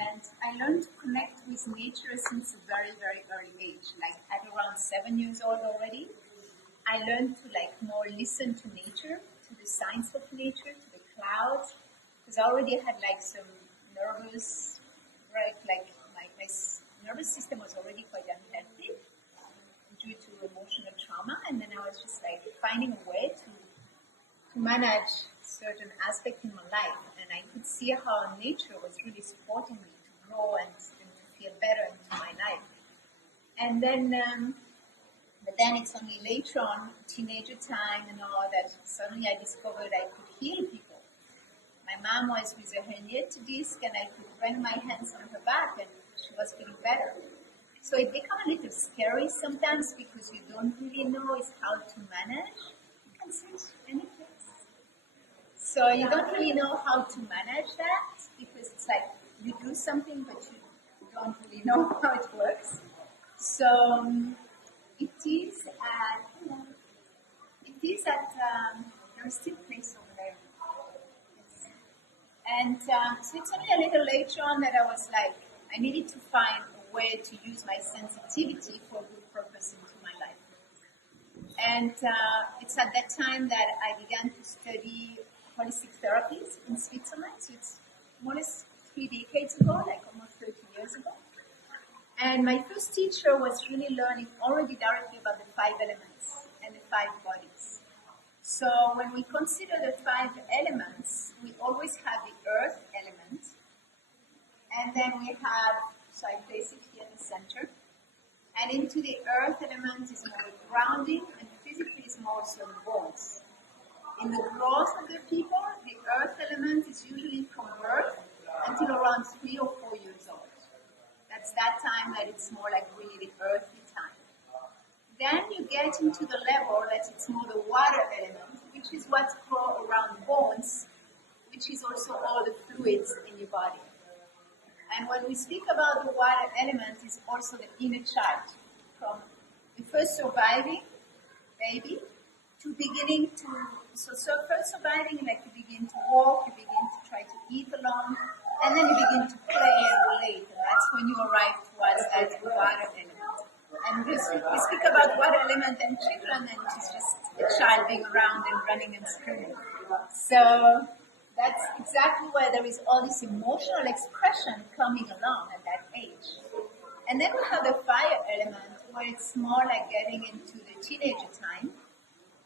And I learned to connect with nature since a very, very early age. Like at around 7 years old already, I learned to like more listen to nature, to the signs of nature, to the clouds, because I already had like some nervous, right? Like my nervous system was already quite unhealthy due to emotional trauma, and then I was just like finding a way to manage certain aspects in my life, and I could see how nature was really supporting me to grow and to feel better into my life. And then, but then it's only later on, teenager time and all, that suddenly I discovered I could heal people. My mom was with a herniated disc, and I could bang my hands on her back, and she was feeling better. So it became a little scary sometimes because you don't really know is how to manage. You can sense anything. So you don't really know how to manage that because it's like you do something but you don't really know how it works. So it is at there's still a place over there. Yes. And so it's only a little later on that I was like, I needed to find a way to use my sensitivity for a good purpose into my life. And it's at that time that I began to study holistic therapies in Switzerland. So it's more or less 3 decades ago, like almost 30 years ago. And my first teacher was really learning already directly about the 5 elements and the 5 bodies. So when we consider the 5 elements, we always have the earth element. And then we have, so I place it here in the center. And into the earth element is more grounding, and physically is more so bones. In the growth of the people, the earth element is usually from birth until around 3 or 4 years old. That's that time that it's more like really the earthy time. Then you get into the level that it's more the water element, which is what's grow around bones, which is also all the fluids in your body. And when we speak about the water element, it's also the inner child, from the first surviving baby to beginning to, so first surviving, like you begin to walk, you begin to try to eat alone, and then you begin to play and relate, and that's when you arrive towards that water element. And we speak about water element and children, and it's just a child being around and running and screaming. So that's exactly where there is all this emotional expression coming along at that age. And then we have the fire element, where it's more like getting into the teenager time,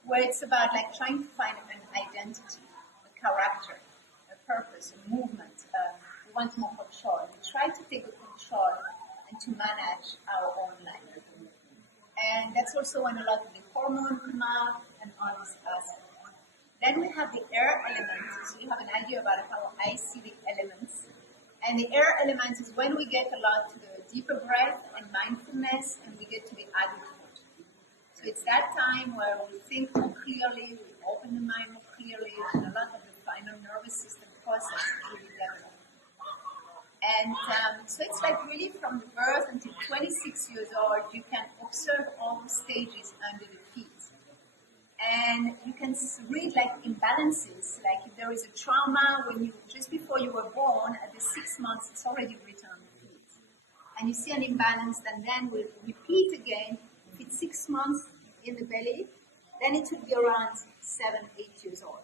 where it's about like trying to find an identity, a character, a purpose, a movement. We want more control. We try to take the control and to manage our own life. And that's also when a lot of the hormones come out and all this aspect. Then we have the air element, so you have an idea about how I see the elements. And the air element is when we get a lot to the deeper breath and mindfulness, and we get to the adulthood. So it's that time where we think more clearly, we open the mind more clearly, and a lot of the final nervous system process really develop. And so it's like really from birth until 26 years old, you can observe all the stages under the feet. And you can read like imbalances, like if there is a trauma when you, just before you were born, at the 6 months, it's already written on the feet. And you see an imbalance, and then we'll repeat again. If it's 6 months in the belly, then it will be around 7, 8 years old.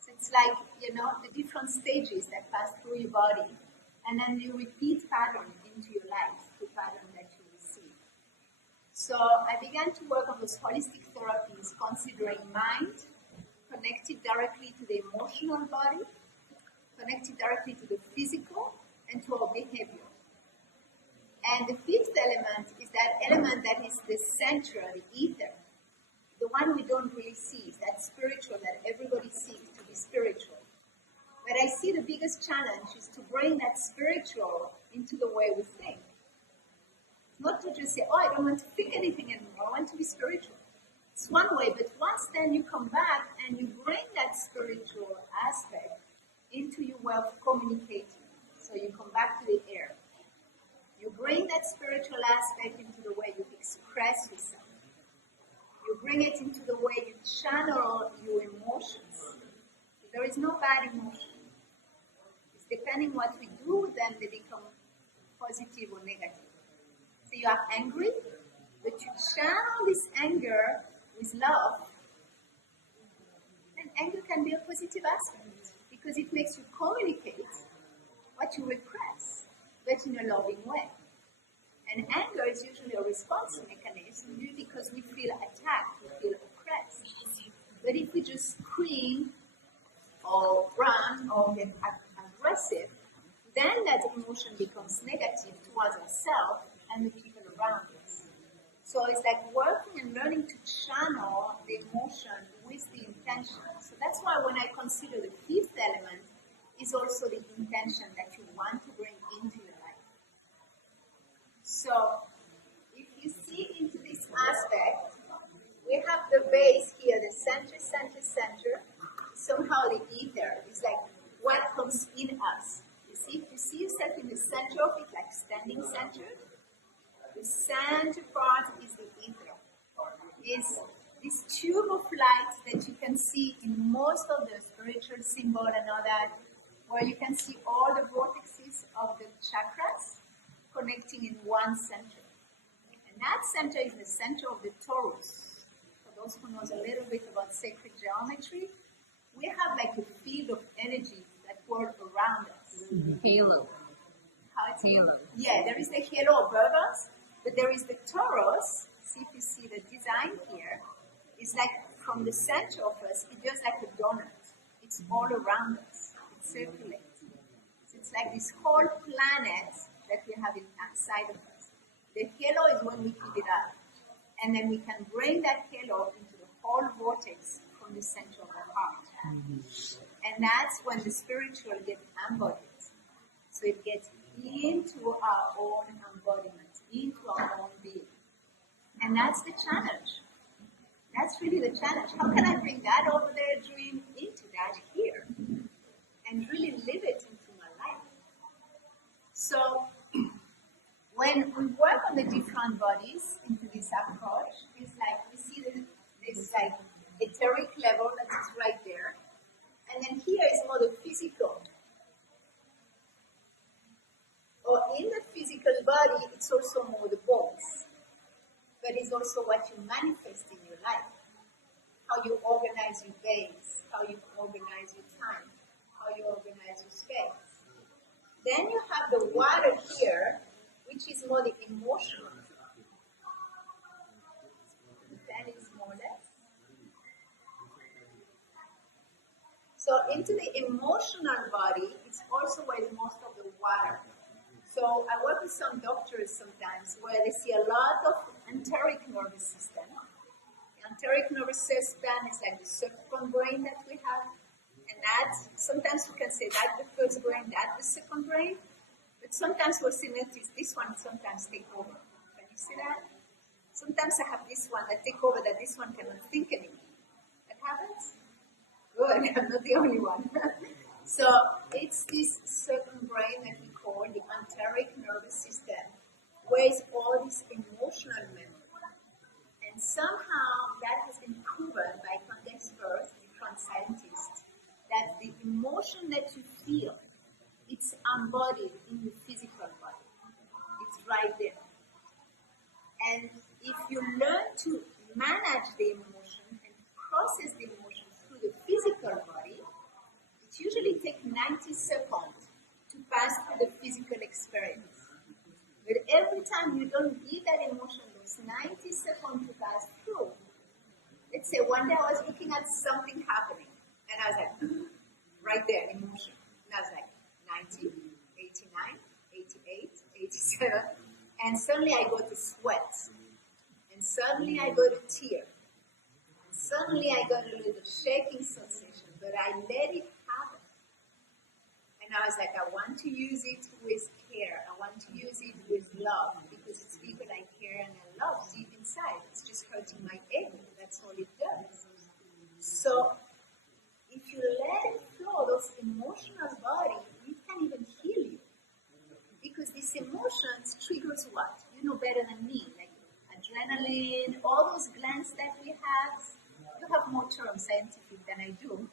So it's like, you know, the different stages that pass through your body. And then you repeat pattern into your life, the pattern that you receive. So I began to work on those holistic therapies, considering mind, connected directly to the emotional body, connected directly to the physical, and to our behavior. And the 5th element is that element that is the center, the ether. The one we don't really see, that spiritual that everybody sees to be spiritual. But I see the biggest challenge is to bring that spiritual into the way we think. Not to just say, oh, I don't want to think anything anymore, I want to be spiritual. It's one way, but once then you come back and you bring that spiritual aspect into your way of communicating. So you come back to the air. You bring that spiritual aspect into the way you express yourself. You bring it into the way you channel your emotions. There is no bad emotion. It's depending what we do with them, they become positive or negative. So you are angry, but you channel this anger with love. And anger can be a positive aspect because it makes you communicate what you repress, but in a loving way. And anger is usually a response mechanism because we feel attacked, we feel oppressed. But if we just scream or run or get aggressive, then that emotion becomes negative towards ourselves and the people around us. So it's like working and learning to channel the emotion with the intention. So that's why when I consider the fifth element is also the intention that you want to bring into your life. So if you see into this aspect, we have the base here, the center. Somehow the ether is like what comes in us. You see, if you see yourself in the center of it, like standing centered, the center part is the ether. Is this tube of light that you can see in most of the spiritual symbol and all that, where you can see all the vortexes of the chakras connecting in one center. And that center is the center of the torus. For those who knows a little bit about sacred geometry, we have like a field of energy that work around us. Halo. How it's Halo. Yeah, there is the halo above us, but there is the torus. See if you see the design here. It's like from the center of us, it's just like a donut. It's all around us. It circulates. So it's like this whole planet that we have inside of us. The halo is when we give it up. And then we can bring that halo into the whole vortex from the center of our heart. And that's when the spiritual gets embodied. So it gets into our own embodiment, into our own being. And that's the challenge. That's really the challenge. How can I bring that over there dream into that here? And really live it into my life. So when we work on the different bodies into this approach, it's like we see this like etheric level that is right there. And then here is more the physical. Or in the physical body, it's also more the bones. But it's also what you manifest in your life. How you organize your days, how you organize your time, how you organize your space. Then you have the water here, which is more the emotional. That is more or less. So into the emotional body, it's also where most of the water. So I work with some doctors sometimes where they see a lot of enteric nervous system. The enteric nervous system is like the second brain that we have. And that, sometimes we can say that's the first brain, that's the second brain. But sometimes we'll see notice this one sometimes take over. Can you see that? Sometimes I have this one that take over that this one cannot think anymore. That happens? Good, I'm not the only one. So it's this second brain that we call the enteric nervous system, where is all this emotional memory. And somehow that has been proven by experts, different scientists, that the emotion that you feel, it's embodied in the physical body. It's right there. And if you learn to manage the emotion and process the emotion through the physical body, it usually takes 90 seconds to pass through the physical experience. But every time you don't give that emotion those 90 seconds to pass through, let's say one day I was looking at something happening, and I was like, right there, emotion. And I was like, 90, 89, 88, 87, and suddenly I go to sweat, and suddenly I go to tear, and suddenly I got a little shaking sensation, but I let it happen. And I was like, I want to use it with care. I want to use it with love, because it's people I care and I love deep inside. It's just hurting my ego. That's all it does. So if you let it flow, those emotional body, you can even heal you. Because these emotions triggers what? You know better than me. Like adrenaline, all those glands that we have. You have more terms scientific than I do.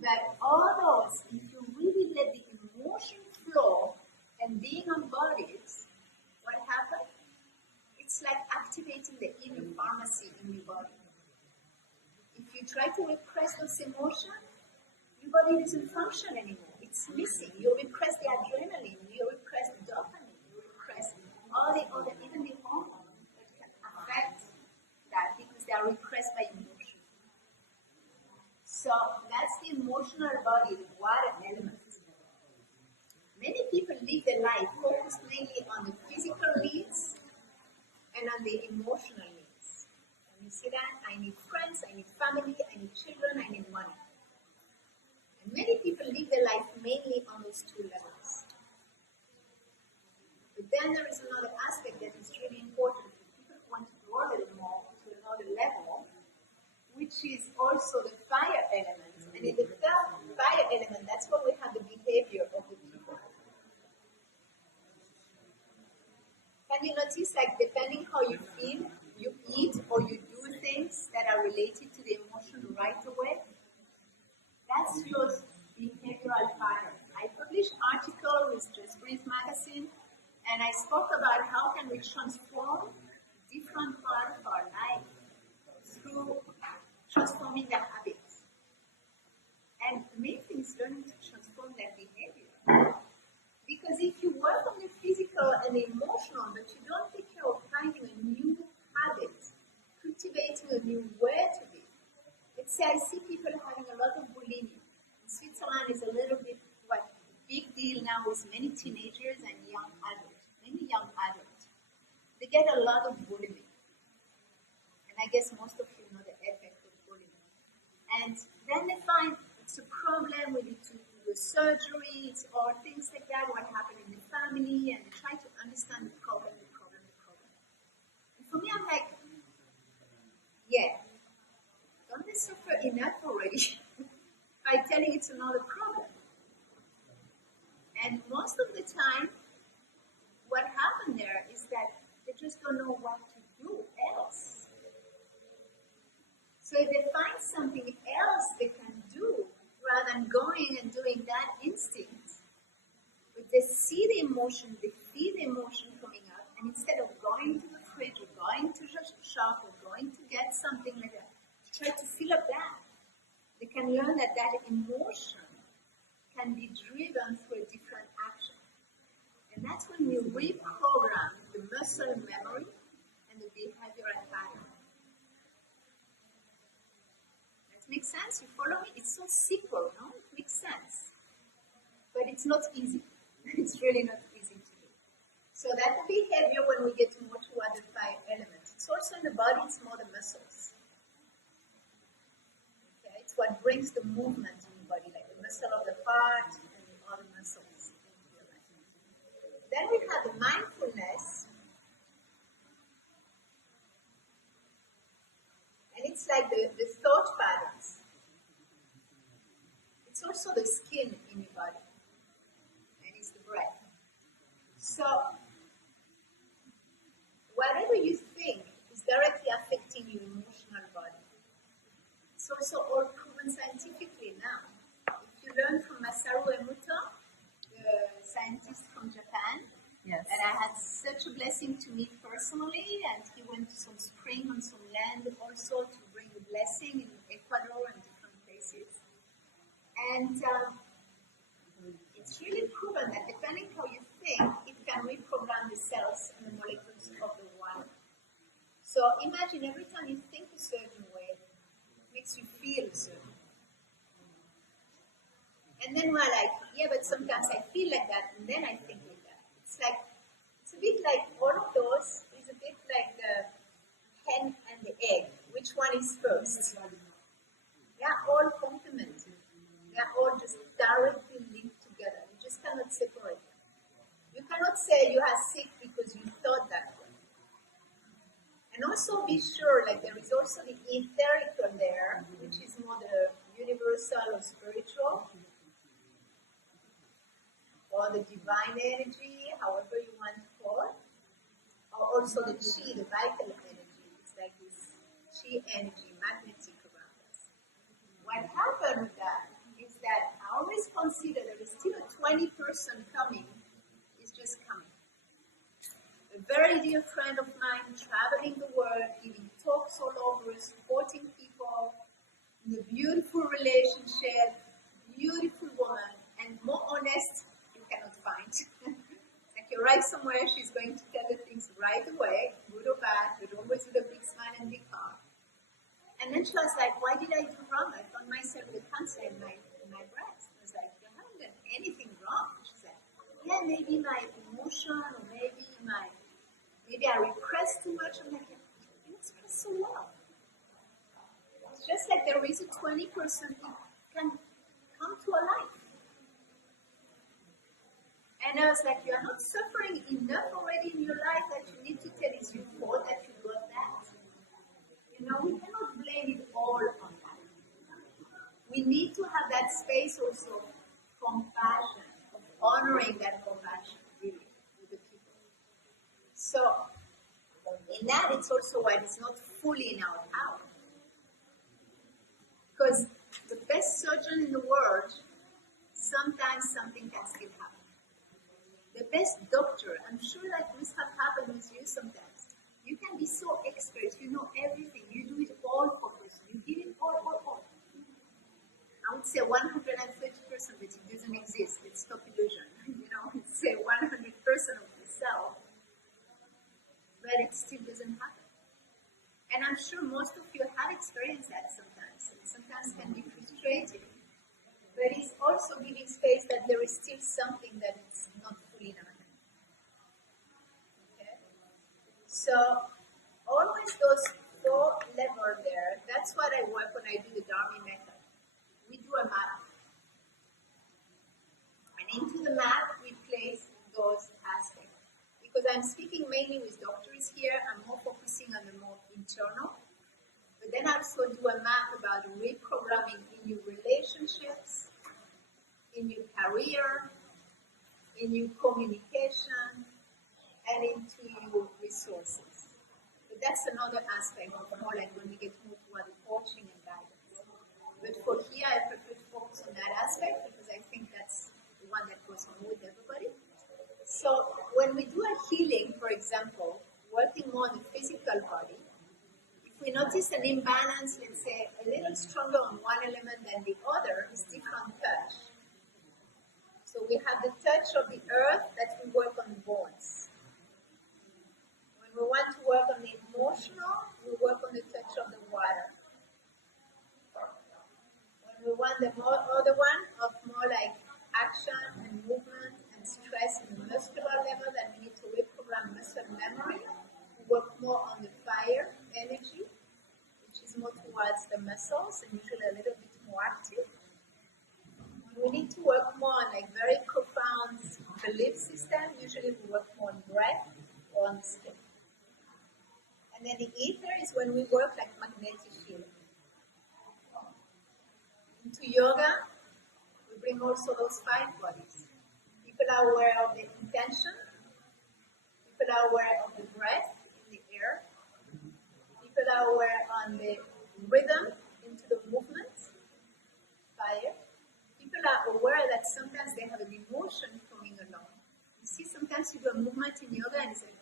But all those, if you really let the emotion the inner pharmacy in your body. If you try to repress those emotions, your body doesn't function anymore. It's missing. You repress the adrenaline, you repress the dopamine, you repress all the other, even the hormones that can affect that because they are repressed by emotion. So that's the emotional body, the water element. Many people live their life focused mainly on the physical needs and on the emotional needs. And you see that? I need friends, I need family, I need children, I need money. And many people live their life mainly on those two levels. But then there is another aspect that is really important. People want to go a little more to another level, which is also the fire element. And in the third fire element, that's where we have the behavior of the people. Can you notice, like, depending how you feel, you eat or you do things that are related to the emotion right away? That's your behavioral pattern. I published an article with Just Breathe magazine, and I spoke about how can we transform different parts of our life through transforming the habits. And the main thing is learning to transform that behavior. Because if you work on the physical and the emotional, but you don't take care of finding a new habit, cultivating a new way to be. Let's say I see people having a lot of bulimia. In Switzerland is a little bit what big deal now with many teenagers and young adults. Many young adults. They get a lot of bulimia. And I guess most of you know the effect of bulimia. And then they find it's a problem, we need to do surgery, or things like that, what happened in the family, and they try to understand the problem. And for me, I'm like, yeah, don't they suffer enough already by telling it's another problem? And most of the time, what happened there is that they just don't know what to do else. So if they find something else they can do, rather than going and doing that instinct, but they see the emotion, they feel the emotion coming up, and instead of going to the fridge or going to the shop or going to get something like that, try to fill up that. They can learn that that emotion can be driven through a different action. And that's when we reprogram the muscle memory and the behavioral pattern. Does it make sense? You follow me? It's so simple, no? It makes sense. But it's not easy. It's really not easy to do. So that behavior, when we get more to other five elements, it's also in the body, it's more the muscles. Okay? It's what brings the movement in the body, like the muscle of the heart and the other muscles. Then we have the mindfulness. And it's like the thought patterns. It's also the skin in your body. And it's the breath. So, whatever you think is directly affecting your emotional body. It's also all proven scientifically now. If you learn from Masaru Emoto, the scientist from Japan, Yes. that I had such a blessing to meet personally, and he went to some spring on some land also to bring the blessing in Ecuador and different places. And it's really proven that depending how you think, it can reprogram the cells and the molecules of the water. So imagine every time you think a certain way, it makes you feel a certain way. And then we're like, yeah, but sometimes I feel like that, and then I think like that. It's a bit like all of those is a bit like the hen and the egg. Which one is first? They are all complemented. They are all just directly linked together. You just cannot separate them. You cannot say you are sick because you thought that way. And also be sure, like there is also the etherical there, which is more the universal or spiritual, or the divine energy, however you want to call it, or also the chi, the vital energy. It's like this chi energy, magnetic around us. What happened with that is that I always consider there is still a 20% coming, it's just coming. A very dear friend of mine, traveling the world, giving talks all over, supporting people, in a beautiful relationship, beautiful woman, and more honest you cannot find. Like you arrive somewhere, she's going to tell you things right away, good or bad, but always with a big smile and big heart. And then she was like, why did I do wrong? I found myself with cancer in my breast. I was like, you haven't done anything wrong. She's like, yeah, maybe my emotion, or maybe I repressed too much. I'm like, you express so well. It's just like there is a 20% can come to a life. And I was like, you are not suffering enough already in your life that you need to tell it's your fault that you got that. You know, we cannot blame it all on that. We need to have that space also of compassion, of honoring that compassion, really, with the people. So, in that, it's also why it's not fully in our power. Because the best surgeon in the world, sometimes something can still happen. The best doctor, I'm sure that must have happened with you sometimes. You can be so expert, you know everything, you do it all for person, you give it all. I would say 130%, but it doesn't exist, it's stop illusion. You know, it's say 100% of the self, but it still doesn't happen. And I'm sure most of you have experienced that sometimes. It sometimes can be frustrating. But it's also giving space that there is still something that is not fully in our hand. Okay? So, always those 4 levels there, that's what I work when I do the DHARMI method. We do a map. And into the map, we place those aspects. Because I'm speaking mainly with doctors here, I'm more focusing on the more internal. But then I also do a map about reprogramming in your relationships, in your career, in your communication, and into your resources. But that's another aspect of more like when we get more toward the coaching and guidance. But for here, I prefer to focus on that aspect because I think that's the one that goes on with everybody. So when we do a healing, for example, working more on the physical body, if we notice an imbalance, let's say a little stronger on one element than the other, it's different touch. So we have the touch of the earth that we work on the bones. When we want to work on the emotional, we work on the touch of the water. When we want the other one of more like action and movement and stress in the muscular level, that we need to reprogram muscle memory, we work more on the fire energy, which is more towards the muscles and usually a little bit more active. We need to work more on like very profound belief system. Usually we work more on breath or on skin. And then the ether is when we work like magnetic healing. Into yoga, we bring also those 5 bodies. People are aware of the intention. People are aware of the breath in the air. People are aware on the rhythm into the movement, fire. People are aware that sometimes they have an emotion coming along. You see, sometimes you do a movement in yoga and it's like,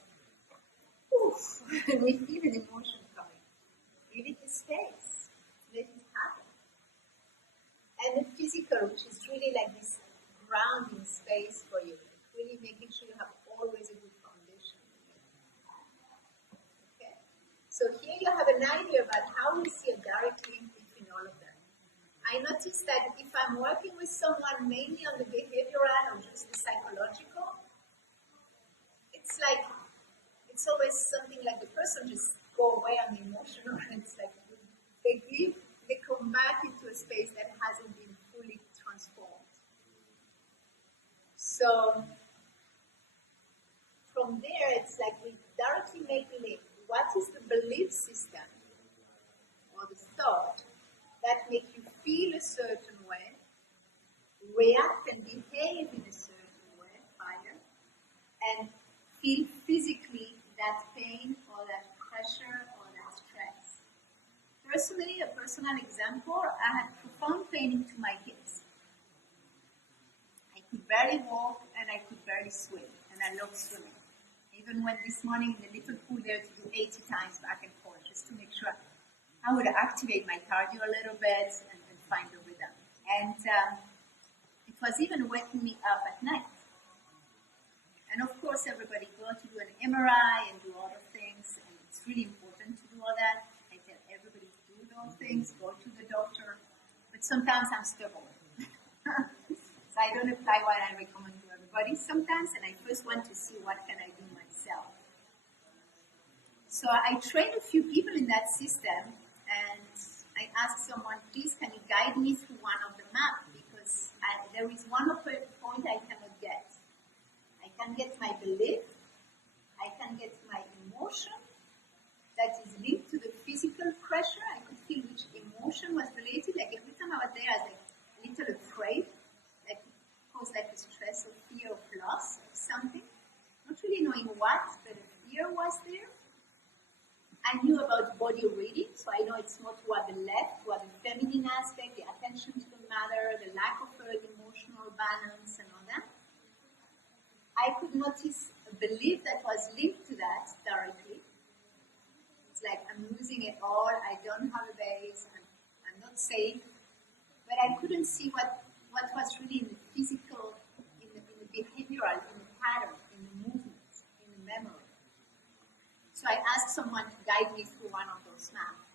oof, and we feel an emotion coming. Give it the space, let it happen. And the physical, which is really like this grounding space for you, really making sure you have always a good foundation. Okay? So here you have an idea about how we see a direct link between all of them. I noticed that if I'm working with someone mainly on the behavioral or just the psychological, it's like, it's always something like the person just go away on the emotional, and it's like they come back into a space that hasn't been fully transformed. So, from there, it's like we directly make the link. What is the belief system or the thought that make you feel a certain way, react and behave in a certain way, fire, and feel physically that pain or that pressure or that stress. Personally, a personal example, I had profound pain into my hips. I could barely walk and I could barely swim, and I love swimming. even went this morning in the little pool there to do 80 times back and forth, just to make sure I would activate my cardio a little bit and find the rhythm. And it was even waking me up at night. And of course, everybody go to do an MRI and do other things, and it's really important to do all that. I tell everybody to do those things, go to the doctor, but sometimes I'm stubborn. So I don't apply what I recommend to everybody sometimes, and I first want to see what can I do myself. So I trained a few people in that system, and I asked someone, please can you guide me through one of the maps, because there is one point I cannot get. I can get my belief, I can get my emotion that is linked to the physical pressure. I could feel which emotion was related. Like every time I was there, I was like a little afraid, like it caused like a stress or fear of loss of something. Not really knowing what, but a fear was there. I knew about body reading, so I know it's more toward the left, toward the feminine aspect, the attention to the matter, the lack of emotional balance and all that. I could notice a belief that was linked to that directly. It's like I'm losing it all, I don't have a base, I'm not safe. But I couldn't see what was really in the physical, in the behavioral, in the pattern, in the movement, in the memory. So I asked someone to guide me through one of those maps.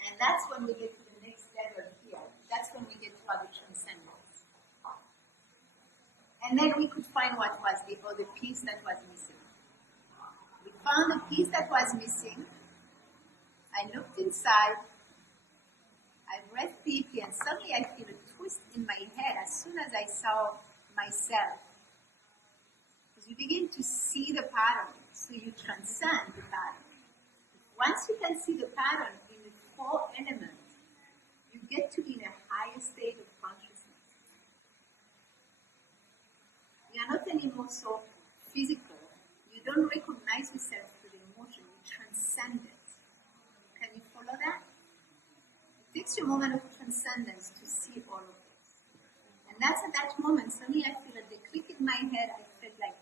And that's when we get to the next level here. That's when we get to other transcendence. And then we could find what was the other piece that was missing. We found the piece that was missing. I looked inside. I breathed deeply, and suddenly I feel a twist in my head as soon as I saw myself. Because you begin to see the pattern, so you transcend the pattern. Once you can see the pattern in the four elements, you get to be in a higher state of consciousness. You are not anymore so physical. You don't recognize yourself through the emotion. You transcend it. Can you follow that? It takes you a moment of transcendence to see all of this. And that's at that moment, suddenly I feel at the click in my head, I felt like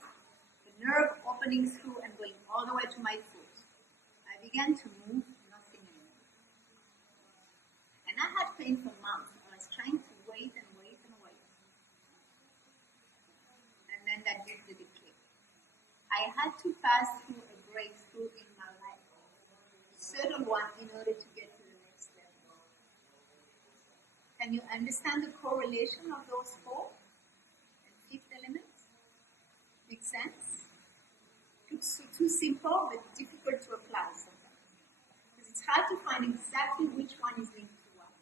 the nerve opening through and going all the way to my foot. I began to move, nothing anymore. And I had pain for months. I was trying to wait and wait and wait. And then that gave the click. I had to pass through a breakthrough in my life. A certain one in order to get to the next level. Can you understand the correlation of those four and fifth elements? Make sense? It's too simple but difficult to apply sometimes. Because it's hard to find exactly which one is linked to what.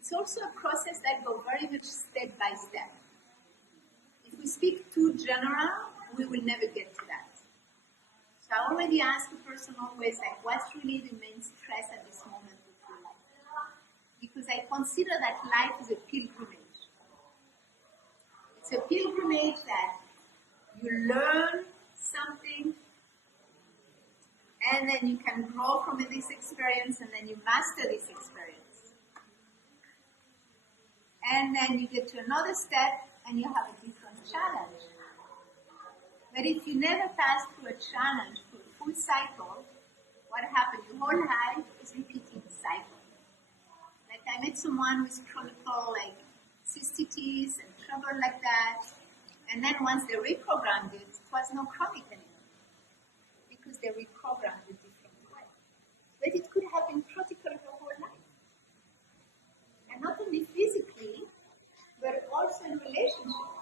It's also a process that goes very much step by step. If we speak too general, we will never get to that. So I already asked the person always, like, what's really the main stress at this moment of your life? Because I consider that life is a pilgrimage. It's a pilgrimage that you learn something, and then you can grow from this experience, and then you master this experience. And then you get to another step, and you have a different challenge. But if you never pass through a challenge, through a full cycle, what happens? Your whole life is repeating the cycle. Like I met someone with chronic like cystitis and trouble like that, and then once they reprogrammed it, it was no chronic anymore. Because they reprogrammed it different way. But it could have been critical your whole life. And not only physically, but also in relationship.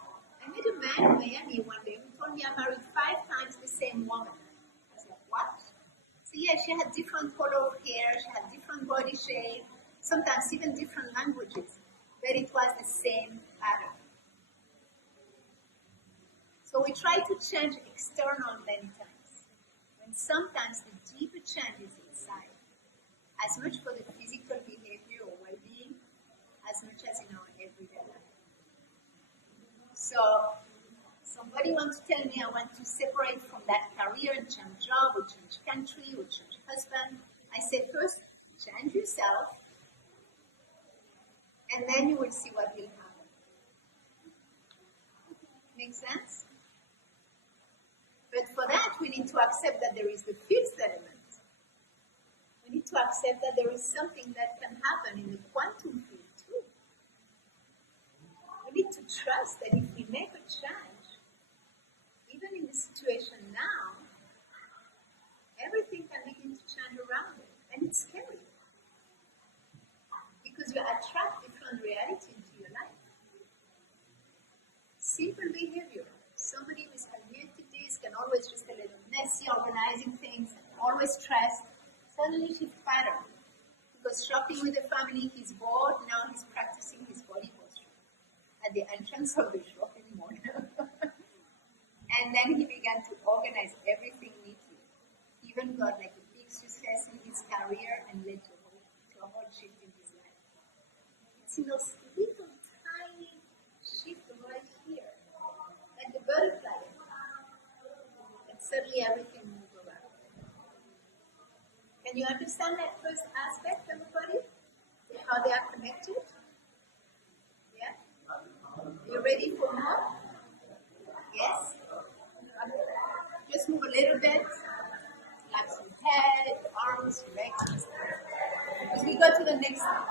I met a man in Miami one day who told me I married 5 times the same woman. I was like, what? So yeah, she had different color of hair, she had different body shape, sometimes even different languages, but it was the same pattern. So we try to change external many times, when sometimes the deeper change is inside, as much for the physical behavior or well-being, as much as in our everyday life. So, somebody wants to tell me I want to separate from that career and change job or change country or change husband. I say first, change yourself, and then you will see what will happen. Make sense? But for that, we need to accept that there is the fifth element. We need to accept that there is something that can happen in the quantum field too. We need to trust that if we make a change, even in the situation now, everything can begin to change around it. And it's scary. Because you attract different reality into your life. Simple behavior. Somebody with abilities can always just a little messy, organizing things, always stressed. Suddenly she's pattern. Because shopping with the family, he's bored, now he's practicing his body posture at the entrance of the shopping mall. And then he began to organize everything neatly. He even got like a big success in his career and led to a whole shift in his life. It's in those little tiny shifts right here, like the butterfly. And suddenly everything moves around. Can you understand that first aspect, everybody? How they are connected? Yeah? You ready for more? Yes? Just move a little bit. Relax your head, your arms, your legs. As we go to the next one.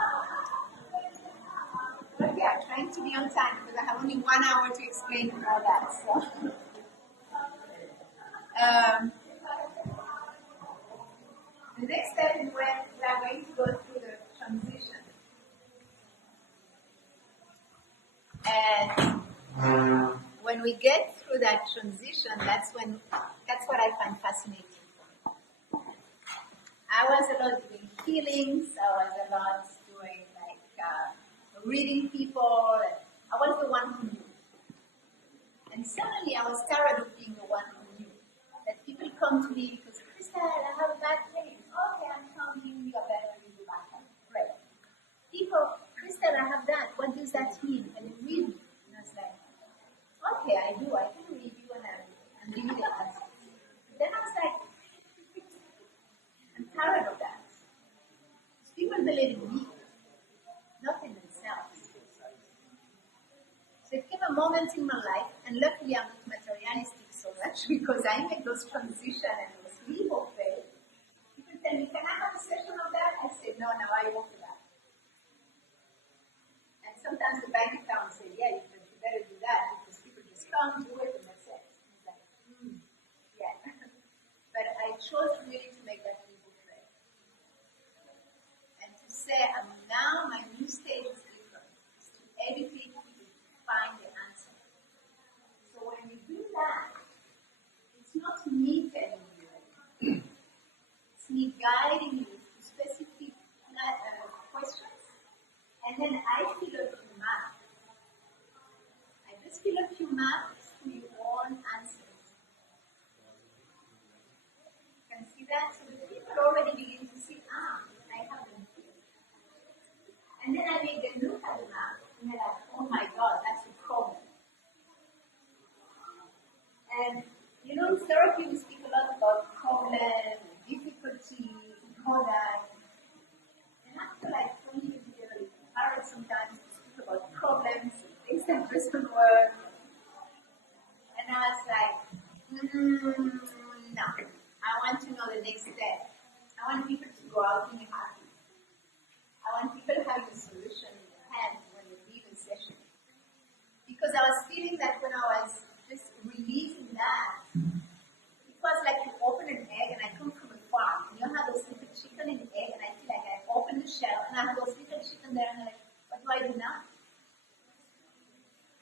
Yeah, trying to be on time because I have only 1 hour to explain all that. So. The next step is when we are going to go through the transition. And when we get through that transition, that's what I find fascinating. I was a lot doing healings. I was a lot doing reading people. I was the one who knew. And suddenly I was tired of being the one who knew. That people come to me because, Christelle, I have a bad pain. Okay, I'm telling you, you are better than you back then. Great. People, Christelle, I have that. What does that mean? And they read me. And I was like, okay, I do. I can read you and leave it as. Then I was like, I'm tired of that. People believe in me, not in themselves. So it came a moment in my life, and luckily I'm not materialistic so much because I make those transitions and those leap of faith. People tell me, can I have a session of that? I say, no, I won't do that. And sometimes the bank account say, yeah, you better do that because people just come, do it, and that's it. It's like, yeah. But I chose really to make that leap of faith. And to say, now my new stage is different. It's to educate you to find the answer. So when you do that, it's not me telling you. It's me guiding you to specific questions. And then I fill a few maps. I just fill a few maps to your own answers. You can see that? So the people already begin to see, I have them here. And then I make them look at the map, and they're like, oh my God, that's a problem. And, in therapy we speak a lot about problems, difficulty, all that. And I feel like for me it's very hard sometimes to speak about problems, things that doesn't work. And I was like, no. I want to know the next step. I want people to go out being happy. I want people to have the solution in their hand when they leave a session. Because I was feeling that when I was just releasing that, it was like you open an egg, and I come from a farm, and you have those little chicken in the egg, and I feel like I open the shell, and I have those little chicken there, and I'm like, what do I do now?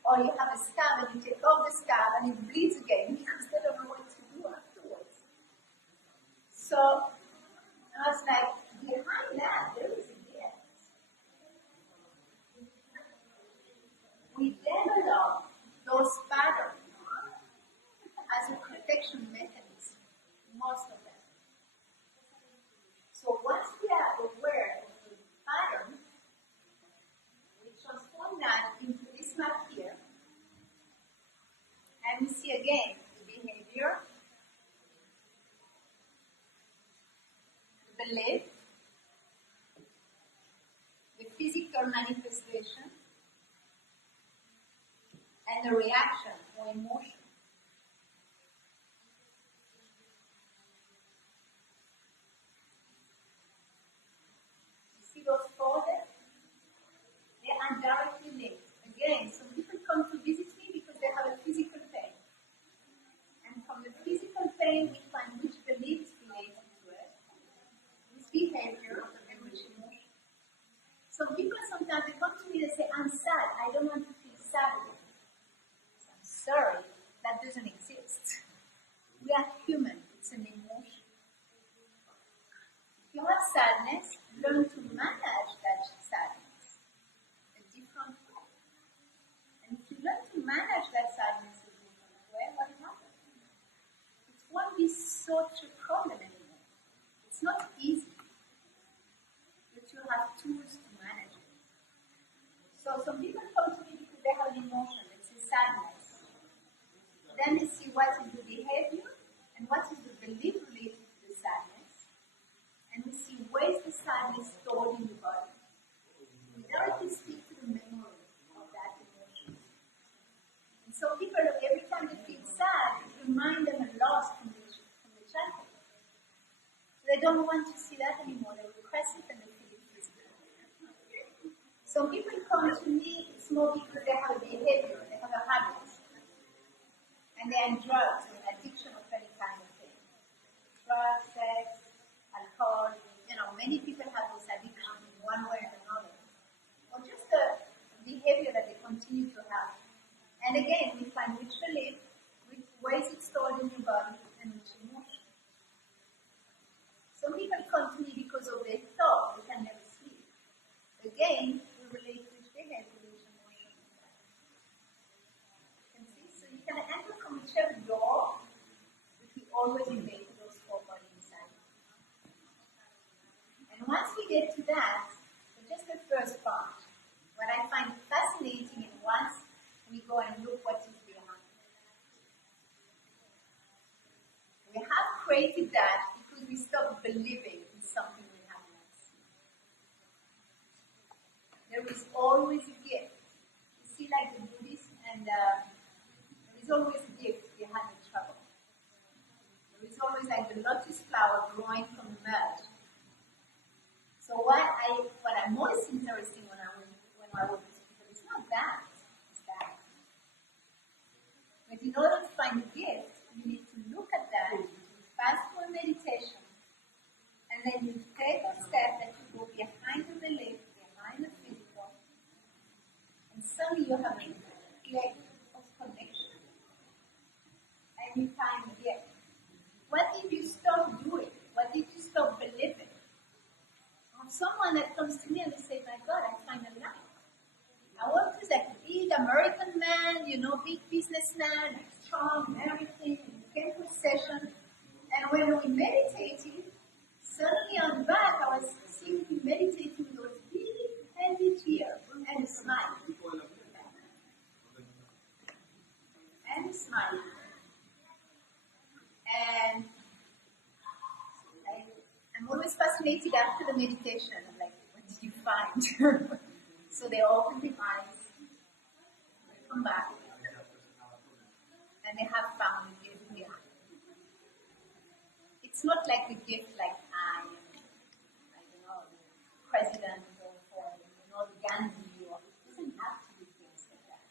Or you have a scab, and you take off the scab, and it bleeds again, because they don't know what to do afterwards. So, I was like, behind that, there is a gift. We develop those patterns as a protection mechanism, most of them. So once we are aware of the pattern, we transform that into this map here, and we see again the behavior, the belief, the physical manifestation, and the reaction or emotion. again, some people come to visit me because they have a physical pain. And from the physical pain, we find which belief is related to it, which behavior, and which emotion. So people sometimes they come to me and say, I'm sad, I don't want to feel sad again. So I'm sorry, that doesn't exist. We are human, it's an emotion. If you have sadness, learn to manage that sadness a different way. And if you learn to manage that sadness a different way, what happens? It won't be such a problem anymore. It's not easy, but you have tools to manage it. So some people come to me because they have an emotion, it's a sadness. Then they see what is the behavior and what is the belief related to the sadness. And we see where is the sadness stored in the body. We directly speak to the memory of that emotion. And so people, every time they feel sad, it reminds them a loss from the childhood. So they don't want to see that anymore. They repress it and they feel it physically. So people come to me, it's more because they have a behavior, they have a habit. And they're in drugs or in addiction of any kind of thing. Drugs, sex, alcohol, many people have those addictions in one way or another. Or just the behavior that they continue to have. And again, we find which belief, which ways it's stored in your body, and which emotion. Some people come to me because of their thought, they can never sleep. Again, we relate which behavior, which emotion. You can see? So you can enter from whichever door, but we always invade those four bodies inside. And once we get to that, so just the first part, what I find fascinating is once we go and look what is behind. We have created that because we stopped believing in something we have not seen. There is always a gift. You see, like the Buddhists, and there is always a gift behind the trouble. There is always like the lotus flower growing from the mud. So what I'm most interested when I work with people, it's not that, it's that. But in order to find the gift, you need to look at that, fast through meditation, and then you take a step that you go behind the belief, behind the physical, and suddenly you have a click of connection. And you find the gift. What did you stop doing? What did you stop believing? Someone that comes to me and they say, my God, I find a life. I worked with like a big American man, big businessman, strong, everything. We came to a session, and when we meditated, suddenly on the back, I was seeing him meditating with those big, heavy tears and a smile. And a smile. And I'm always fascinated after the meditation. I'm like, what did you find? So they open their eyes, they come back, and they have found a gift behind. It's not like a gift like I am, president or Gandhi, or it doesn't have to be things like that.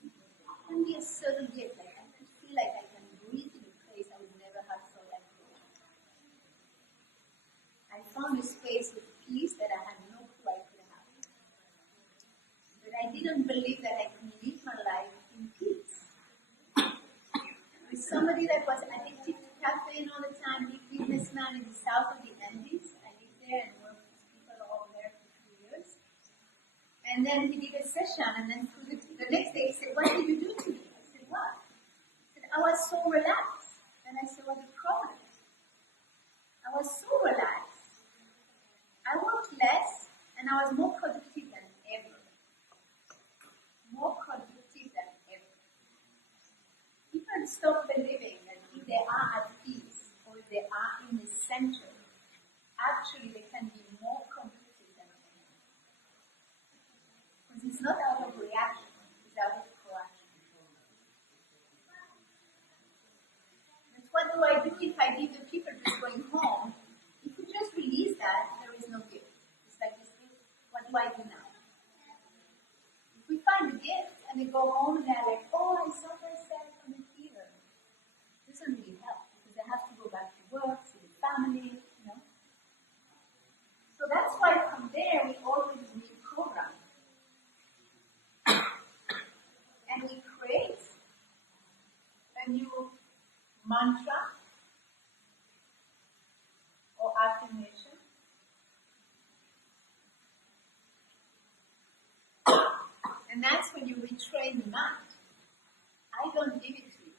It can be a certain gift, like I can feel like I can breathe in a place I would never have thought I could. I found a space of peace that I had no clue I could have. But I didn't believe that I could live my life in peace. With somebody that was addicted to caffeine all the time, big businessman in the south of the Andes. I lived there and worked with people all there for 2 years. And then he did a session, and then the next day he said, what did you do to me? I said, what? He said, I was so relaxed. And I said, what's the problem? I was so relaxed. I worked less, and I was more productive than ever. More productive than ever. People stop believing that if they are at peace, or if they are in the center, actually they can be more productive than ever. Because it's not out of reaction, it's out of proaction. But what do I do if I leave the people just going home? If you just release that, there is no gift. It's like this gift. What do I do now? If we find the gift, go home and they're like, oh, I saw myself on the fever. It doesn't really help because they have to go back to work, see the family, you know. So that's why from there we always reprogram. And we create a new mantra or affirmation. And that's when you retrain the mind. I don't give it to you.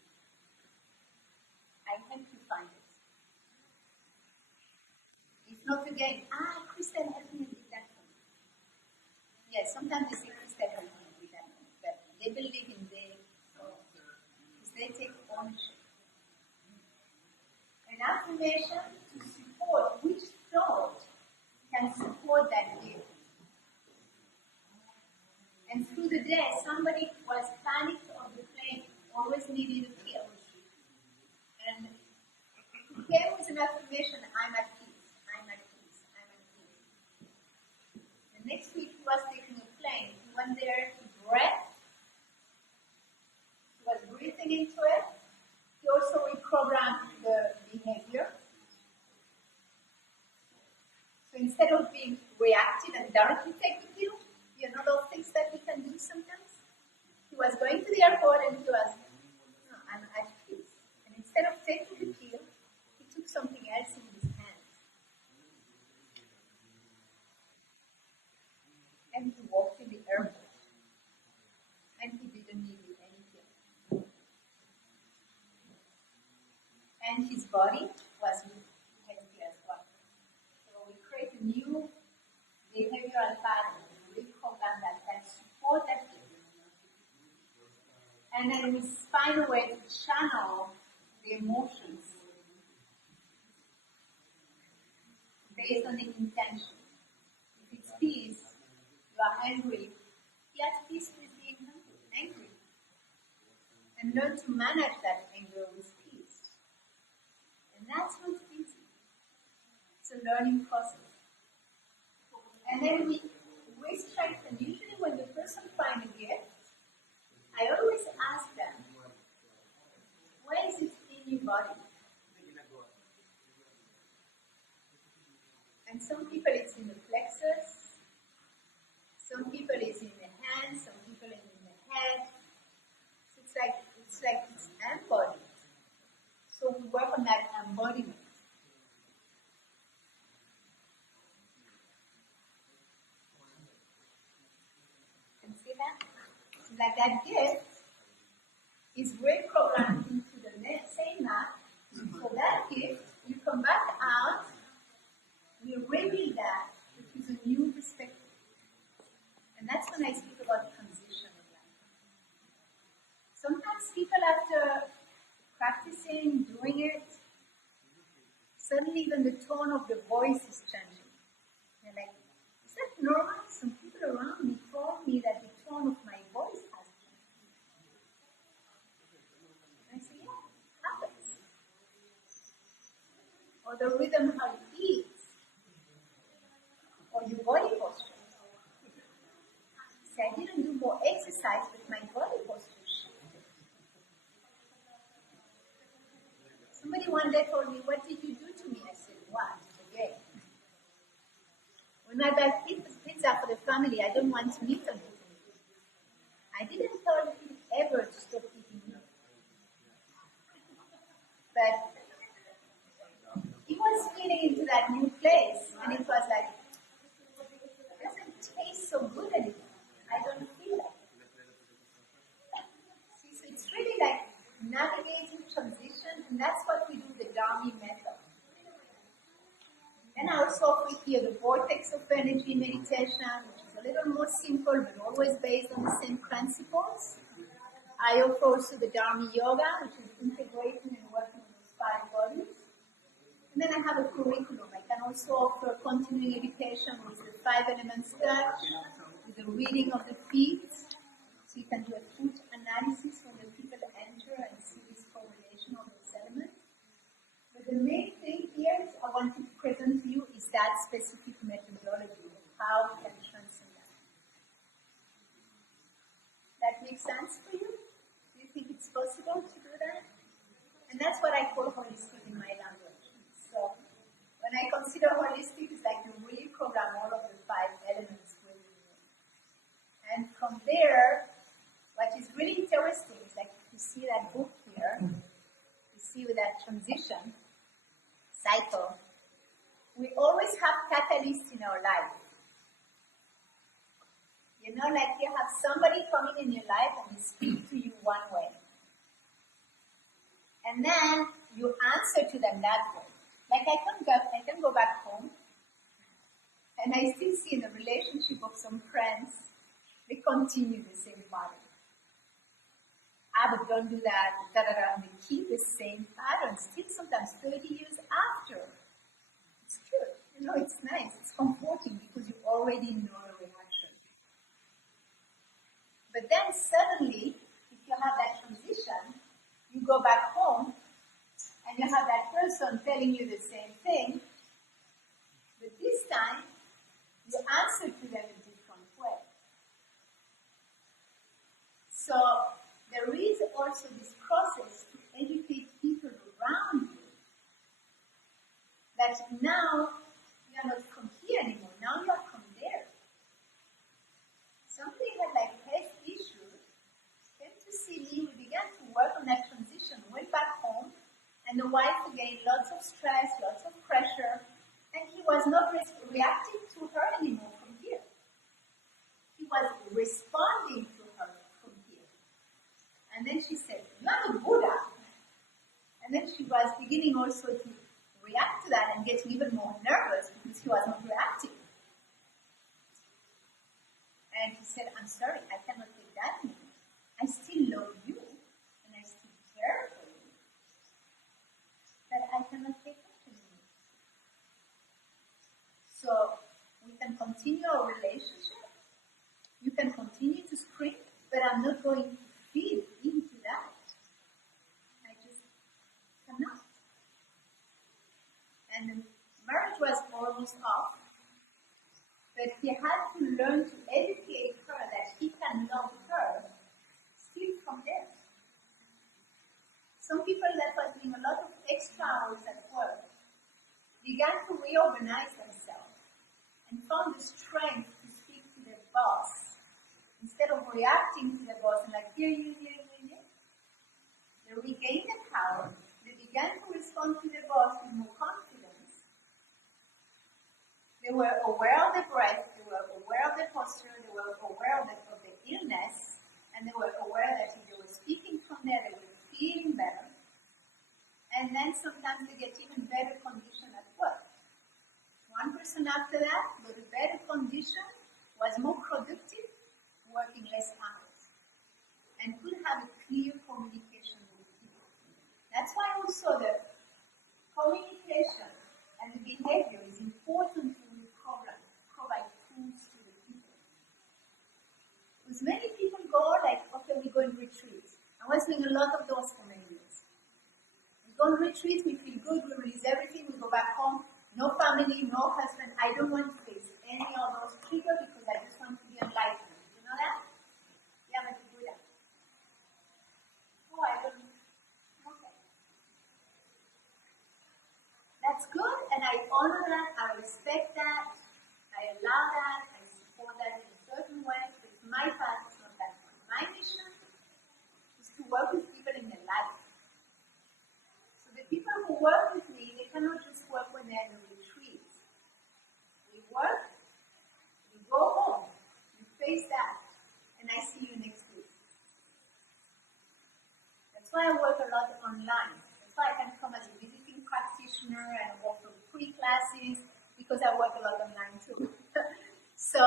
I help you find it. It's not again, Christelle help me with that one. Yes, sometimes they say Christelle help me with that one. But they believe in their because they take ownership. An affirmation to support which thought can support that gift. And through the day, somebody was panicked on the plane, always needed a pill. And it came with an affirmation, I'm at peace, I'm at peace, I'm at peace. The next week he was taking a plane. He went there to breathe. He was breathing into it. He also reprogrammed the behavior. So instead of being reactive and directly take the pill, you know those things that we can do sometimes? He was going to the airport and he was, no, I'm at peace. And instead of taking the pill, he took something else in his hands. And he walked in the airport. And he didn't need any pill. And his body was healthy as well. So we create a new behavioral pattern. Reprogram that can support that behavior. And then we find a way to channel the emotions based on the intention. If it's peace, you are angry, be at peace with being angry. And learn to manage that anger with peace. And that's not easy. It's a learning process. And then we strengthen. Usually when the person finds a gift, I always ask them, where is it in your body? And some people it's in the plexus, some people it's in the hands, some people it's in the head. So it's like it's embodied. So we work on that embodiment. Like that gift is reprogrammed into the same map. So that gift, you come back out, we reveal that, which is a new perspective. And that's when I speak about transition of life. Sometimes people after practicing, doing it, suddenly even the tone of the voice is changing. They're like, is that normal? Some people around me told me that the tone of my voice has changed. And I say, yeah, it happens. Or the rhythm how it beats. Or your body posture. See, I didn't do more exercise, but my body posture shifted. Somebody one day told me, what did you do to me? I said, what? Again. When I buy pizza for the family, I don't want meat on it. I didn't tell him ever to stop eating meat. But he was feeling into that new place, and it was like, it doesn't taste so good anymore. I don't feel like it. See, so it's really like navigating transition, and that's what we do the DHARMI method. And I also offer here the vortex of energy meditation, which is a little more simple, but always based on the same principles. I offer also the DHARMI yoga, which is integrating and working with those 5 bodies. And then I have a curriculum. I can also offer continuing education with the 5 elements touch, with the reading of the feet. So you can do a foot analysis when the people enter and see this correlation of those elements. But the main thing here I wanted to present to you is that specific methodology of how we can transcend that. That makes sense for you? Do you think it's possible to do that? And that's what I call holistic in my language. So when I consider holistic, it's like you really program all of the 5 elements within you. And from there, what is really interesting is like you see that book here, you see with that transition cycle, we always have catalysts in our life. You know, like you have somebody coming in your life and they speak to you one way. And then you answer to them that way. Like I can go back home and I still see in the relationship of some friends, they continue the same pattern. But don't do that, and they keep the same pattern, still sometimes 30 years after. It's good. You know, it's nice. It's comforting because you already know the reaction. But then suddenly, if you have that transition, you go back home and you have that person telling you the same thing, but this time you answer to them in a different way. So there is also this process to educate people around you that now you are not from here anymore, now you are from there. Somebody had like health issues, came to see me, we began to work on that transition, went back home, and the wife again, lots of stress, lots of pressure, and he was not reacting to her anymore from here. He was responding to her from here. And then she said, "You are a Buddha." And then she was beginning also to react to that and getting even more nervous because he was not reacting. And he said, "I'm sorry, I cannot take that anymore. I still love you, and I still care for you, but I cannot take that anymore." So we can continue our relationship. You can continue to scream, but I'm not going to feed into that. I just cannot. And the marriage was almost off. But he had to learn to educate her that he can love her still from there. Some people that were doing a lot of extra hours at work began to reorganize themselves and found the strength to speak to their boss instead of reacting to the boss and like, here. They regained the power. They began to respond to the boss with more confidence. They were aware of the breath, they were aware of the posture, they were aware of the illness, and they were aware that if they were speaking from there, they were feeling better. And then sometimes they get even better condition at work. One person after that got a better condition, was more productive, working less hours, and could have a clear communication with people. That's why also the communication and the behavior is important to provide tools to the people. Because many people go like, okay, we go in retreats. I was doing a lot of those for many years. We go on retreats, we feel good, we release everything, we go back home, no family, no husband. I don't want to face any of those triggers because I just want to be enlightened. You know that? Yeah, I'm a Buddha. Oh, I don't. Okay. That's good, and I honor that, I respect that, I allow that, I support that in a certain way, but my path is not that one. My mission is to work with people in their life. So the people who work with me, they cannot just work when they're in a retreat. We work, we go home, you face that, and I see you next week. That's why I work a lot online. That's why I can come as a visiting practitioner and offer free classes because I work a lot online too. So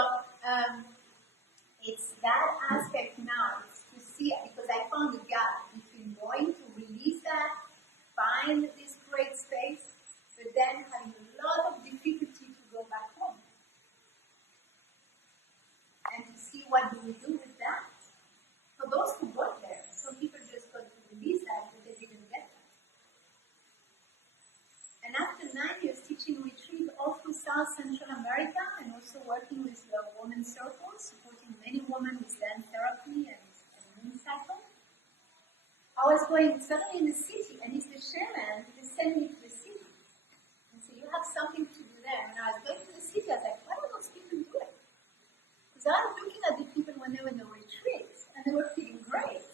it's that aspect now. It's to see it because I found a gap between going to release that, find this great space, but then having a lot of difficulty to go back home. And to see what do we do with that. For those who got there, some people just got to release that, but they didn't get that. And after 9 years teaching retreat all through South Central America and also working with the women's circles, supporting many women with dance therapy and was going suddenly in the city, and it's the shaman that sent me to the city. And so you have something to do there. And I was going to the city, I was like, what are those people doing? Because I was looking at the people when they were in the retreats, and they were feeling great.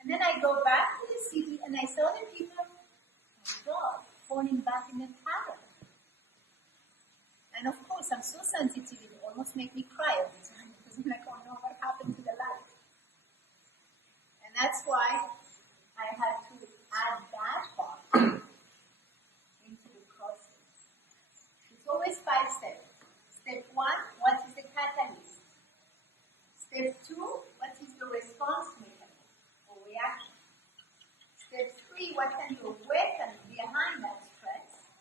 And then I go back to the city, and I saw the people, oh my God, falling back in the pattern. And of course, I'm so sensitive, it almost makes me cry every time, because I'm like, oh no, what happened to the light? And that's why I had to add that part into the process. It's always 5 steps. Step 1, what is the catalyst? Step 2, what is the response mechanism or reaction? Step 3, what can you awaken behind that stress?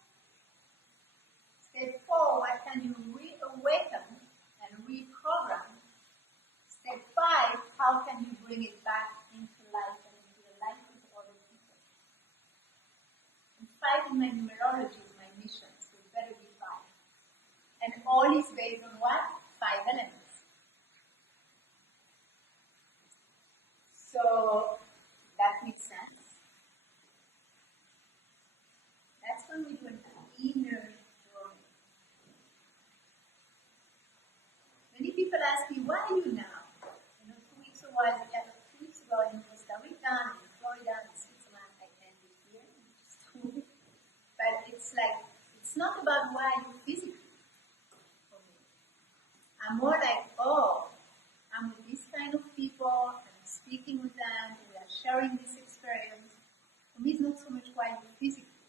Step 4, what can you reawaken and reprogram? Step 5, how can you bring it back into life and into the life of other people? And 5 in my numerology is my mission, so it better be 5. And all is based on what? 5 elements. So, that makes sense. That's when we do an inner journey. Many people ask me, why are you now? 2 weeks ago, in Costa Rica, in Florida, in Switzerland, I ended here, it's cool. But it's like, it's not about why you physically for me. I'm more like, oh, I'm with this kind of people, I'm speaking with them, we are sharing this experience. For me, it's not so much why you physically.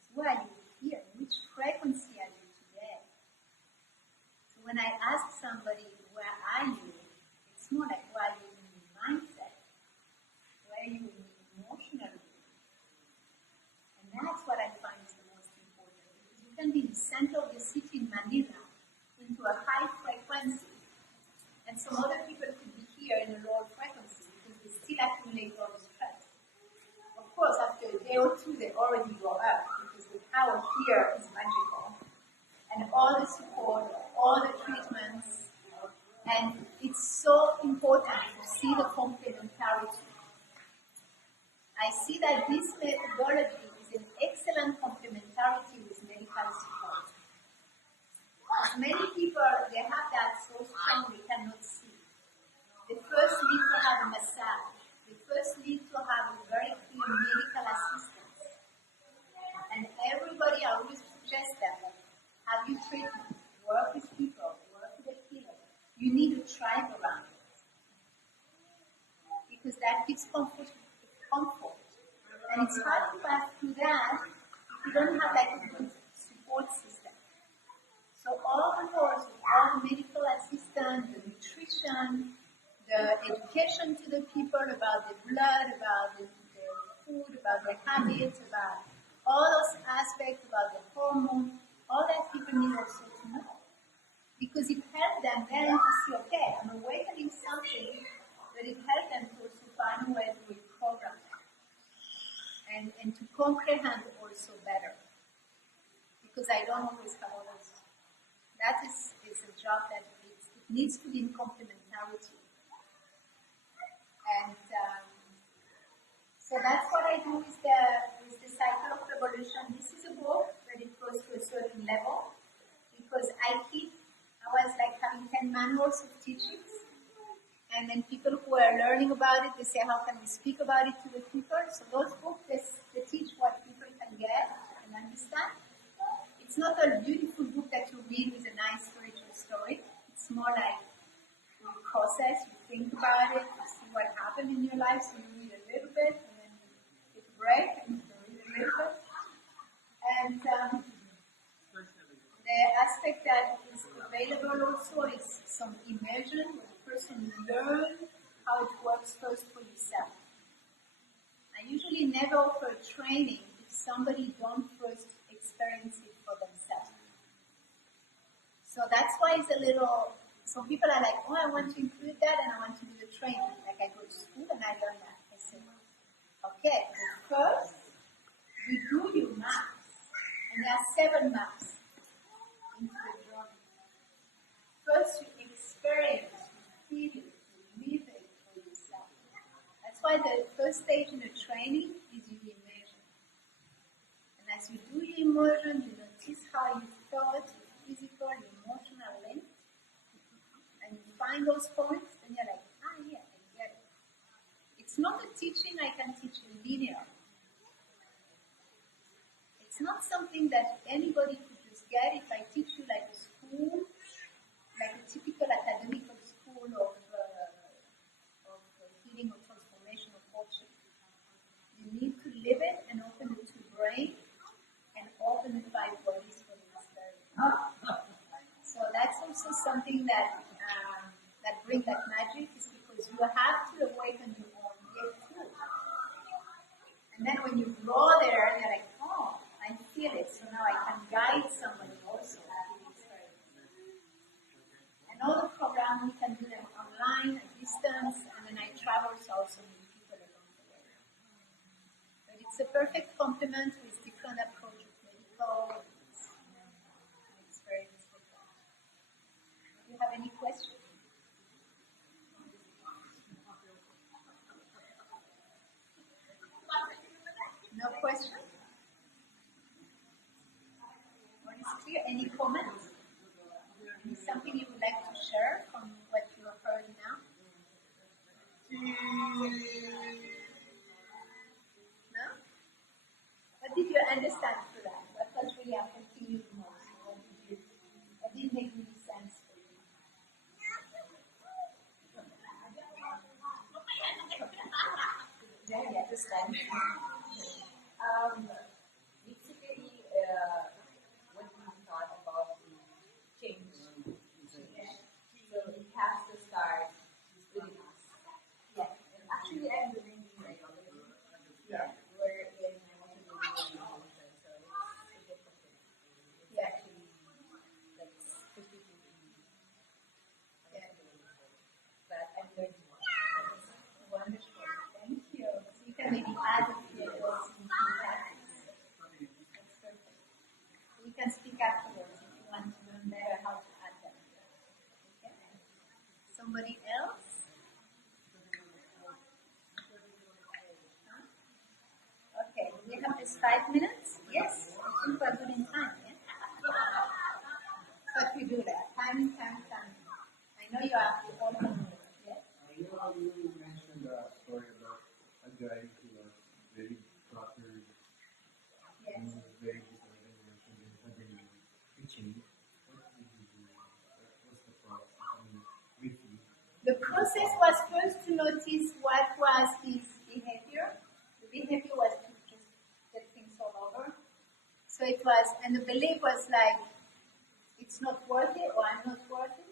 It's why are you here? Which frequency are you today? So when I ask somebody, where are you? It's more like, where are you in your mindset? Where are you in your emotional being? And that's what I find is the most important. Because you can be in the center of the city in Manila into a high frequency, and some other people could be here in a lower frequency because they still accumulate all the stress. Of course, after a day or 2, they already go up because the power here is magical. And all the support, all the treatments, and it's so important to see the complementarity. I see that this methodology is an excellent complementarity with medical support. As many people, they have that so strong they cannot see. They first need to have a massage. They first need to have a very clear medical assistance. And everybody, I always suggest that, have your treatment, work with people, work with a healer. You need a tribe around it. Because that gives comfort. And it's hard to pass through that if you don't have like a good support system. So all the course, all the medical assistance, the nutrition, the education to the people about the blood, about the food, about the habits, about all those aspects, about the hormone, all that people need also to know. Because it helps them then to see, okay, I'm awakening something, but it helps them to also find a way to reprogram that. And to comprehend also better. Because I don't always have all those. That is a job that it needs to be in complementarity. And so that's what I do with the cycle of revolution. This is a book that it goes to a certain level because I was like having 10 manuals of teachings. And then people who are learning about it, they say, how can we speak about it to the people? So those books, they teach what people can get and understand. It's not a beautiful book that you read with a nice spiritual story. It's more like you process, you think about it, you see what happened in your life, so you read a little bit, and then you take a break, and you read a little bit. And the aspect that is available also is some immersion, where the person learns how it works first for yourself. I usually never offer training if somebody don't first experience it for themselves. So that's why it's a little, some people are like, oh, I want to include that and I want to do the training. Like I go to school and I learn that. I say, okay, but first, you do your maps. And there are 7 maps into the journey. First, you experience, you feel it, you live it for yourself. why the first stage in the training is your immersion. And as you do your immersion, you notice how your thought, your physical, your emotional link, and you find those points, then you're like, yeah, I get it. It's not a teaching I can teach in linear. It's not something that anybody could just get if I teach you like a school, like a typical academic school of healing or transformation of coaching. You need to live it and open it to brain and open the 5 bodies for the experience. So that's also something that brings that magic, is because you have to awaken your own gift too. And then when you go there, you're like, oh, I feel it, so now I can guide somebody also to the experience. And all the programs, we can do them online, at distance, and then I travel, so also meet people along the way. But it's a perfect complement with different approach of medical experience with that. Do you have any questions? No question? What is clear? Any comments? Something you would like to share from what you have heard now? No? What did you understand through that? What was really affecting you the most? What did make really sense for you? Yeah, understand. Basically, what we thought about the change. So it has to start within us. Yeah. And actually, I'm doing it right already. Yeah. Wherein I want to do the emotion, so it's a bit of it. It's actually like 50-50. Yeah. But I'm learning more. Wonderful. Thank you. So you can maybe add a few words in practice. That's perfect. We can speak afterwards if you want to learn better how to add them. Okay? Somebody else? Huh? Okay, we have just 5 minutes? Yes, I think we're good in time, yeah? But we do that. Time. I know you have to all of yes? You mentioned a story about a guy who was very cluttered, Yes. and was very disorganized, and suddenly he changed. What did you do? What was the process? I mean, with you? The process was first to notice what was his behavior. The behavior was to just get things all over. So it was, and the belief was like, it's not worth it, or I'm not worth it.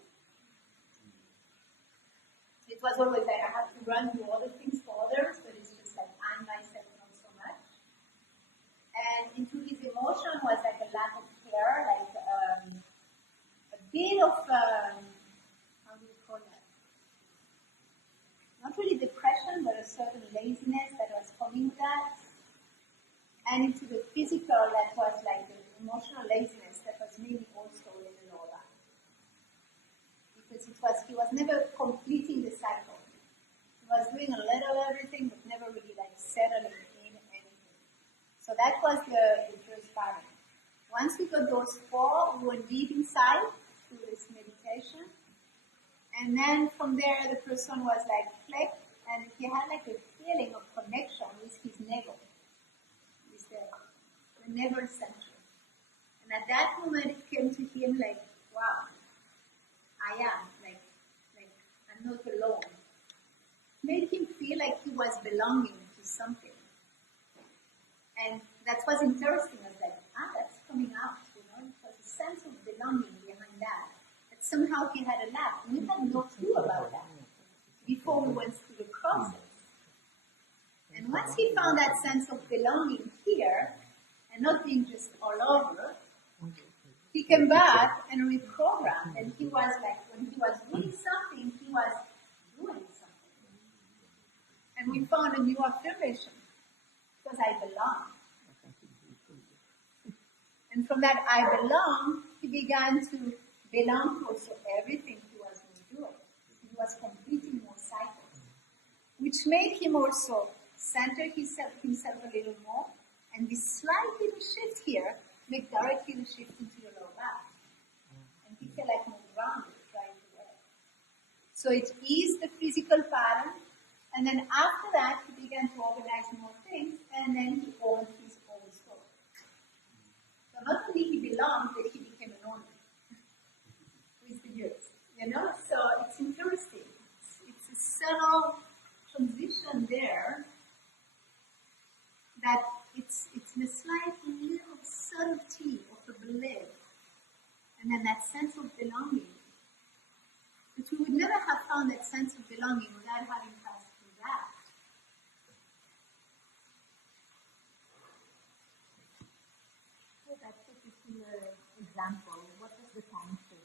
It was always like I have to run, do other things for others, but it's just like I myself not so much. And into his emotion was like a lack of care, like a bit of, how do you call that? Not really depression, but a certain laziness that was coming with that. And into the physical, that was like the emotional laziness that was mainly also in the lower back. Because he was never completing the cycle. He was doing a little everything, but never really like settling in anything. So that was the first part. Once we got those 4, we went deep inside through this meditation. And then from there, the person was like clicked, and he had like a feeling of connection with his navel, with the navel center. And at that moment, it came to him like, wow, I am, like I'm not alone. Made him feel like he was belonging to something. And that was interesting. I was like, that's coming out, you know. It was a sense of belonging behind that. But somehow he had a laugh. We had no clue about that before we went through the process. And once he found that sense of belonging here, and not being just all over, he came back and reprogrammed. And he was like, when he was doing something, he was doing something. And we found a new affirmation, because I belong. And from that I belong, he began to belong to also everything he was doing. He was completing more cycles. which made him also center himself a little more. And this slight little shift here make directly the shift into your lower back. And he felt like more grounded right away. So it eased the physical pattern. And then after that, he began to organize more things, and then he owned his own store. So not only he belonged, but he became an owner with the years. You know, so it's interesting. It's a subtle transition there that it's in a slight little subtlety of a belief, and then that sense of belonging. But we would never have found that sense of belonging without having passed through that. So that particular example, what was the time frame?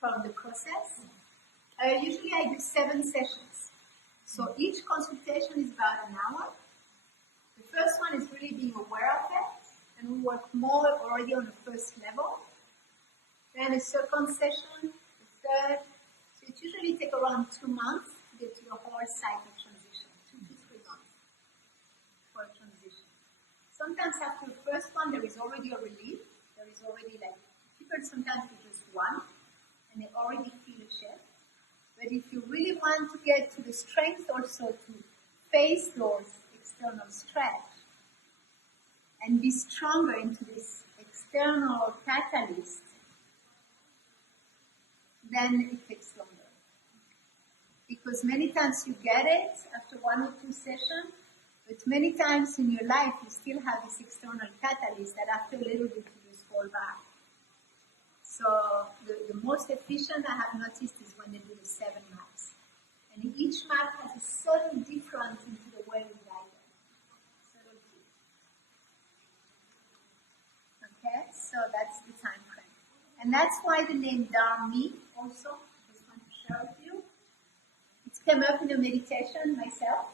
From the process, usually I do 7 sessions. So each consultation is about an hour. The first one is really being aware of it, and we work more already on the first level. Then a second session, the third. So it usually takes around 2 months to get to the whole cycle transition, 2 to 3 months for a transition. Sometimes after the first one, there is already a relief. There is already like, people sometimes do just one, and they already feel a shift. But if you really want to get to the strength also to face those external stretch and be stronger into this external catalyst, then it takes longer. Because many times you get it after 1 or 2 sessions, but many times in your life you still have this external catalyst that after a little bit you just fall back. So the most efficient I have noticed is when they do the 7 maps. And each map has a subtle difference into the way we guide them. Subtlety. Okay, so that's the time frame. And that's why the name DHARMI also, I just want to share with you. It came up in a meditation myself.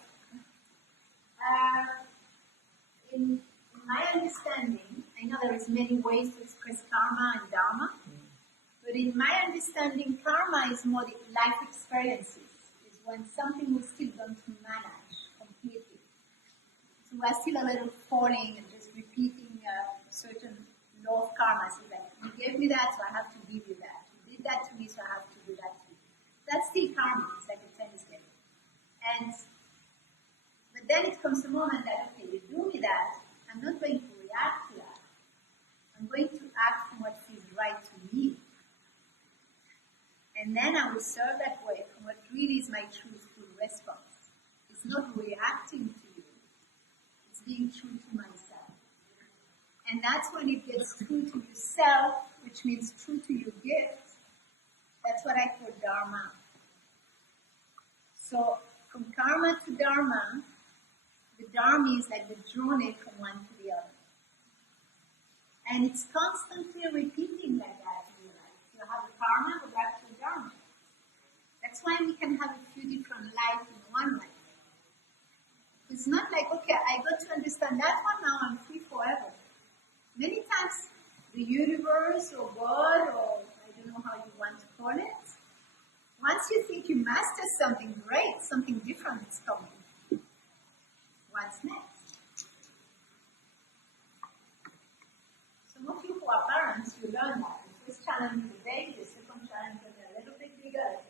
In my understanding, I know there is many ways to express karma and dharma, but in my understanding, karma is more the life experiences. It's when something we still don't manage completely. So we're still a little falling and just repeating a certain law of karma. So that you gave me that, so I have to give you that. You did that to me, so I have to do that to you. That's still karma. It's like a tennis game. But then it comes a moment that, okay, you do me that, I'm not going to react to that. I'm going to act from what feels right to me. And then I will serve that way from what really is my truthful response. It's not reacting to you. It's being true to myself. And that's when it gets true to yourself, which means true to your gift. That's what I call dharma. So from karma to dharma, the dharma is like the journey from one to the other. And it's constantly repeating like that in your life. You have a karma, go back to a dharma. That's why we can have a few different lives in one life. It's not like, okay, I got to understand that one, now I'm free forever. Many times the universe or God, or I don't know how you want to call it, once you think you master something great, something different is coming. What's next? Some of you who are parents, you learn that. The first challenge is big, the second challenge is a little bit bigger.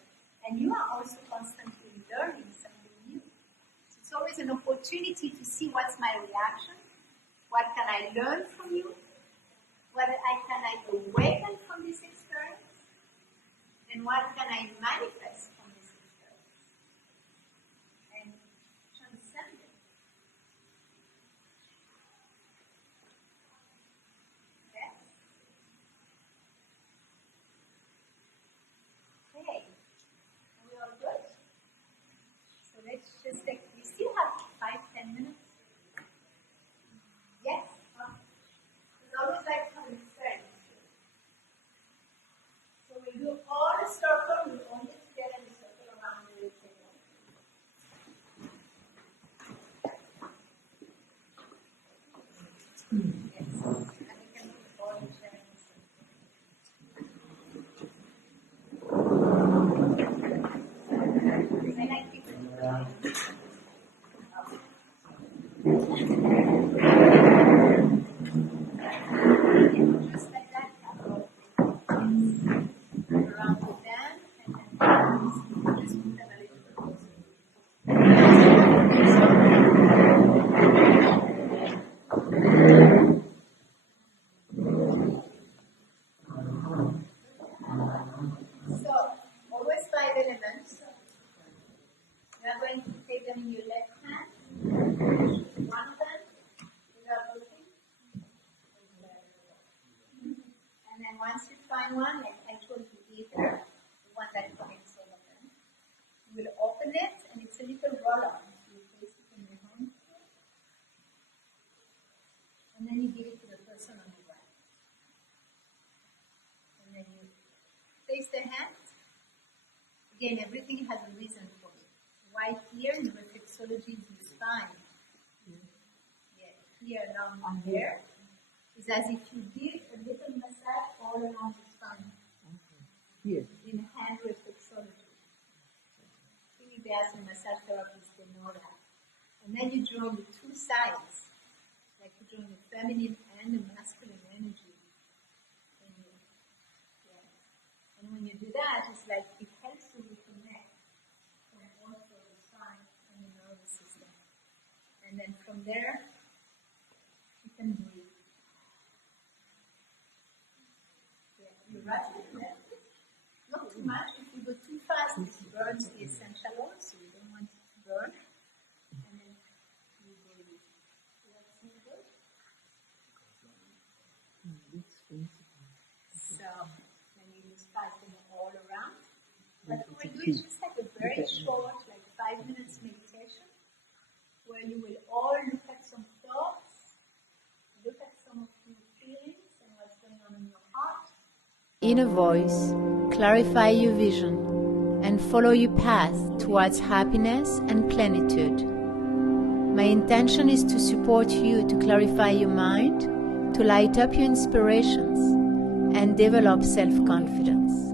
And you are also constantly learning something new. So it's always an opportunity to see what's my reaction, what can I learn from you, what can I awaken from this experience, and what can I manifest from this experience. And transcend it. Okay? Okay. Are we all good? So let's just take, we still have 5-10 minutes. Yes? once you find one, like I told you either, the one that connects all of them, you will open it and it's a little roller. You place it in your home. And then you give it to the person on the right. And then you place the hand. Again, everything has a reason for it. Why here in reflexology is your spine. Yeah, here along here is as if you did a little massage all along the spine. Here. In hand reflexology. Really, there are some massage therapists, they know that. And then you join the two sides, like you join the feminine and the masculine energy. And when you do that, it's like it helps you reconnect from also the spine and the nervous system. And then from there, you can breathe. Yeah, you rush it, not too much. If you go too fast, it burns the essential oil, so you don't want it to burn. And then you breathe. That's good. So, then you use fasting all around. But we will do is just like a very short, like 5 minutes meditation, where you will all look at some thoughts, look at some of your feelings and what's going on in your heart. Inner voice, clarify your vision, and follow your path towards happiness and plenitude. My intention is to support you to clarify your mind, to light up your inspirations, and develop self-confidence.